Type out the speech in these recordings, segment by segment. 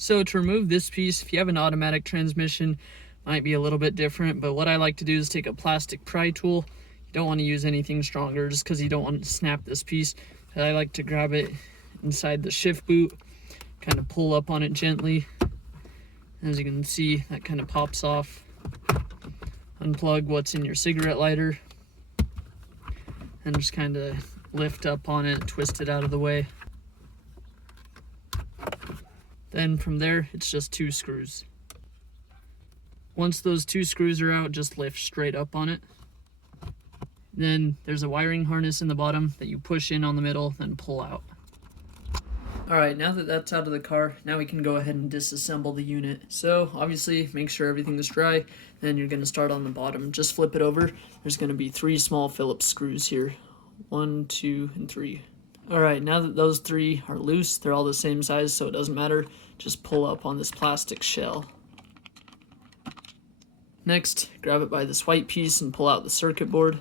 So to remove this piece, if you have an automatic transmission, might be a little bit different, but what I like to do is take a plastic pry tool. You don't want to use anything stronger just because you don't want to snap this piece. I like to grab it inside the shift boot, kind of pull up on it gently. As you can see, that kind of pops off. Unplug what's in your cigarette lighter and just kind of lift up on it, twist it out of the way. Then from there, it's just 2 screws. Once those 2 screws are out, just lift straight up on it. Then there's a wiring harness in the bottom that you push in on the middle, then pull out. Alright, now that that's out of the car, now we can go ahead and disassemble the unit. So obviously make sure everything is dry, then you're going to start on the bottom. Just flip it over. There's going to be 3 small Phillips screws here. 1, 2, and 3. Alright, now that those 3 are loose, they're all the same size, so it doesn't matter. Just pull up on this plastic shell. Next, grab it by this white piece and pull out the circuit board.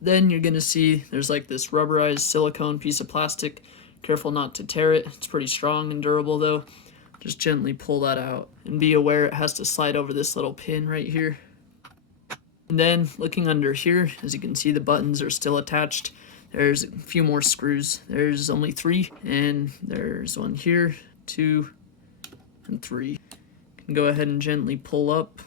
Then you're going to see there's like this rubberized silicone piece of plastic. Careful not to tear it. It's pretty strong and durable though. Just gently pull that out. And be aware it has to slide over this little pin right here. And then looking under here, as you can see the buttons are still attached. There's a few more screws. There's only 3, and there's 1 here, 2, and 3. You can go ahead and gently pull up.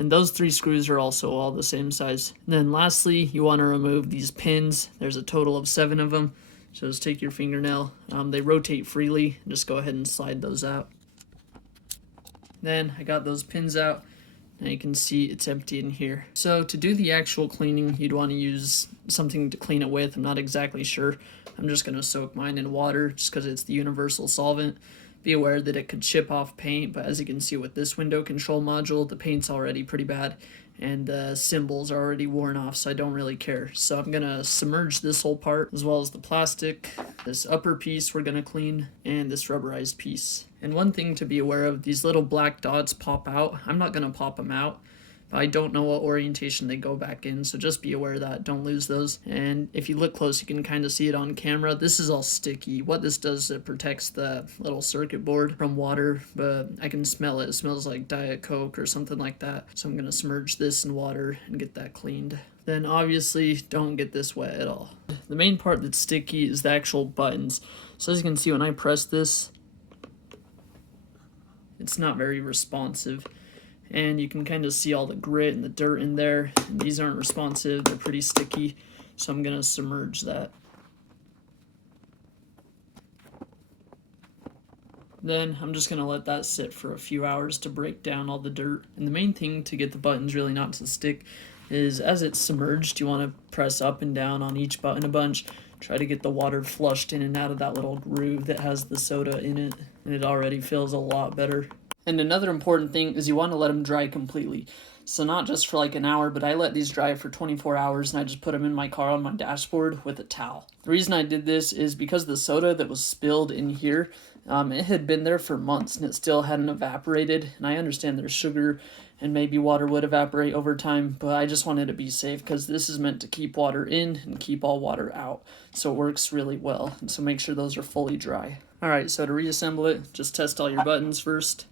And those 3 screws are also all the same size. And then lastly, you want to remove these pins. There's a total of 7 of them. So just take your fingernail. They rotate freely. And just go ahead and slide those out. Then I got those pins out. Now you can see it's empty in here. So to do the actual cleaning, you'd want to use something to clean it with. I'm not exactly sure. I'm just going to soak mine in water just because it's the universal solvent. Be aware that it could chip off paint, but as you can see with this window control module, the paint's already pretty bad and the symbols are already worn off, so I don't really care. So I'm gonna submerge this whole part as well as the plastic. This upper piece we're gonna clean, and this rubberized piece. And one thing to be aware of, these little black dots pop out. I'm not gonna pop them out. I don't know what orientation they go back in, so just be aware of that. Don't lose those. And if you look close, you can kind of see it on camera. This is all sticky. What this does is it protects the little circuit board from water, but I can smell it. It smells like Diet Coke or something like that. So I'm going to submerge this in water and get that cleaned. Then obviously don't get this wet at all. The main part that's sticky is the actual buttons. So as you can see, when I press this, it's not very responsive. And you can kind of see all the grit and the dirt in there. And these aren't responsive, they're pretty sticky, so I'm going to submerge that. Then I'm just going to let that sit for a few hours to break down all the dirt. And the main thing to get the buttons really not to stick is as it's submerged, you want to press up and down on each button a bunch. Try to get the water flushed in and out of that little groove that has the soda in it, and it already feels a lot better. And another important thing is you want to let them dry completely. So not just for like an hour, but I let these dry for 24 hours and I just put them in my car on my dashboard with a towel. The reason I did this is because the soda that was spilled in here, it had been there for months and it still hadn't evaporated. And I understand there's sugar and maybe water would evaporate over time, but I just wanted to be safe because this is meant to keep water in and keep all water out. So it works really well. And so make sure those are fully dry. Alright, so to reassemble it, just test all your buttons first.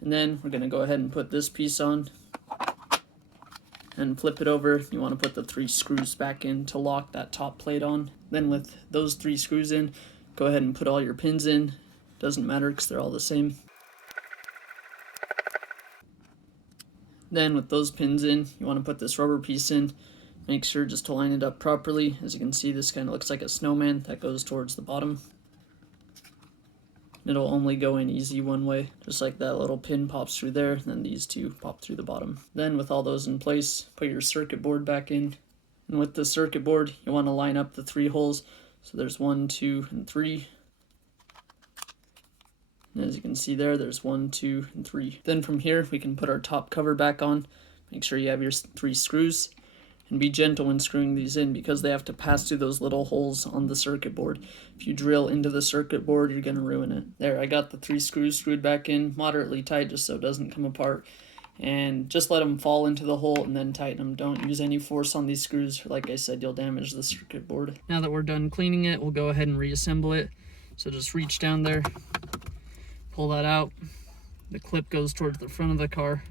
And then we're going to go ahead and put this piece on and flip it over. You want to put the 3 screws back in to lock that top plate on. Then with those 3 screws in, go ahead and put all your pins in. Doesn't matter because they're all the same. Then with those pins in, you want to put this rubber piece in. Make sure just to line it up properly. As you can see, this kind of looks like a snowman that goes towards the bottom. It'll only go in easy one way, just like that little pin pops through there, and then these 2 pop through the bottom. Then with all those in place, put your circuit board back in. And with the circuit board, you want to line up the 3 holes. So there's 1, 2, and 3. And as you can see there's 1, 2, and 3. Then from here, we can put our top cover back on. Make sure you have your 3 screws. And be gentle when screwing these in because they have to pass through those little holes on the circuit board. If you drill into the circuit board, you're going to ruin it. There, I got the 3 screws screwed back in moderately tight just so it doesn't come apart. and just let them fall into the hole and then tighten them. Don't use any force on these screws. Like I said, you'll damage the circuit board. Now that we're done cleaning it, we'll go ahead and reassemble it. So just reach down there, pull that out. The clip goes towards the front of the car.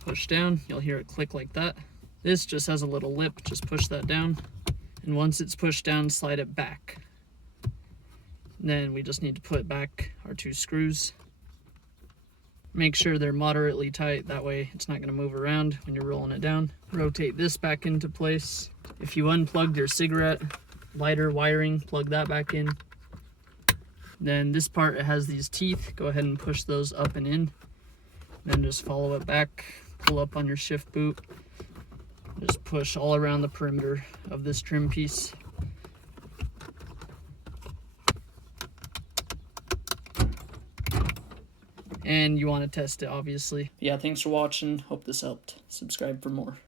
Push down, you'll hear it click like that. This just has a little lip, just push that down. And once it's pushed down, slide it back. Then we just need to put back our 2 screws. Make sure they're moderately tight, that way it's not going to move around when you're rolling it down. Rotate this back into place. If you unplugged your cigarette lighter wiring, plug that back in. Then this part, it has these teeth, go ahead and push those up and in. Then just follow it back, pull up on your shift boot. Just push all around the perimeter of this trim piece. And you want to test it, obviously. Yeah, thanks for watching. Hope this helped. Subscribe for more.